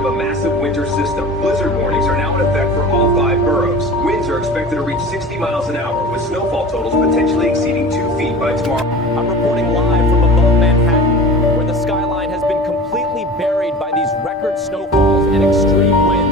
of a massive winter system. Blizzard warnings are now in effect for all 5 boroughs. Winds are expected to reach 60 miles an hour, with snowfall totals potentially exceeding 2 feet by tomorrow. I'm reporting live from above Manhattan, where the skyline has been completely buried by these record snowfalls and extreme winds.